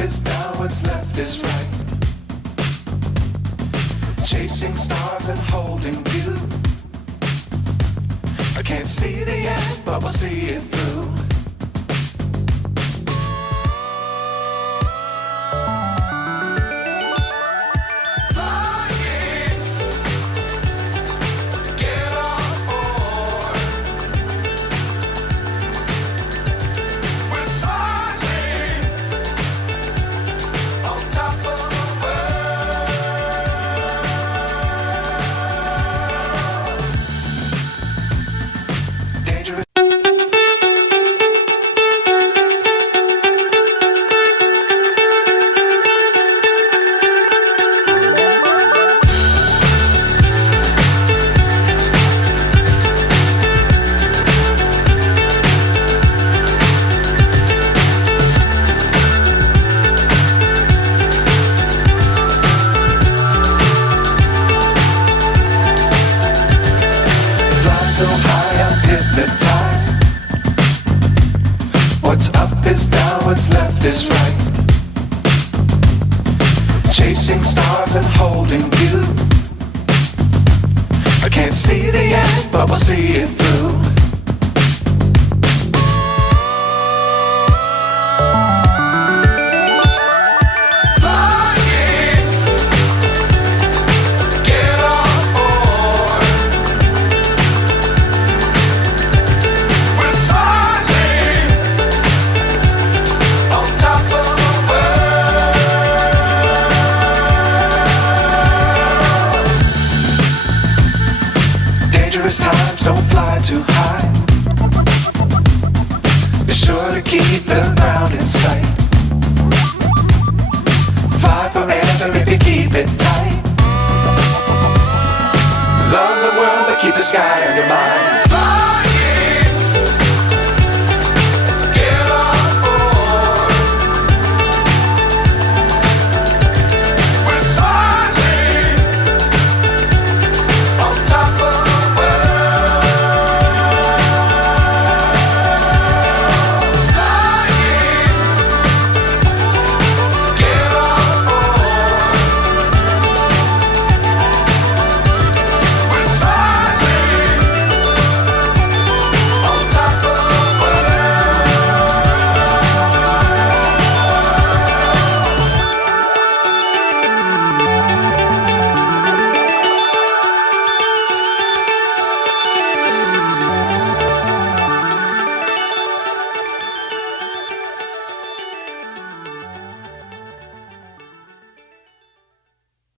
is down, what's left is right. Chasing stars and holding you. I can't see the end, but we'll see it through. So high I'm hypnotized. What's up is down, what's left is right. Chasing stars and holding you. I can't see the end, but we'll see it through. Times don't fly too high. Be sure to keep the ground in sight. Fly forever if you keep it tight. Love the world but keep the sky on your mind.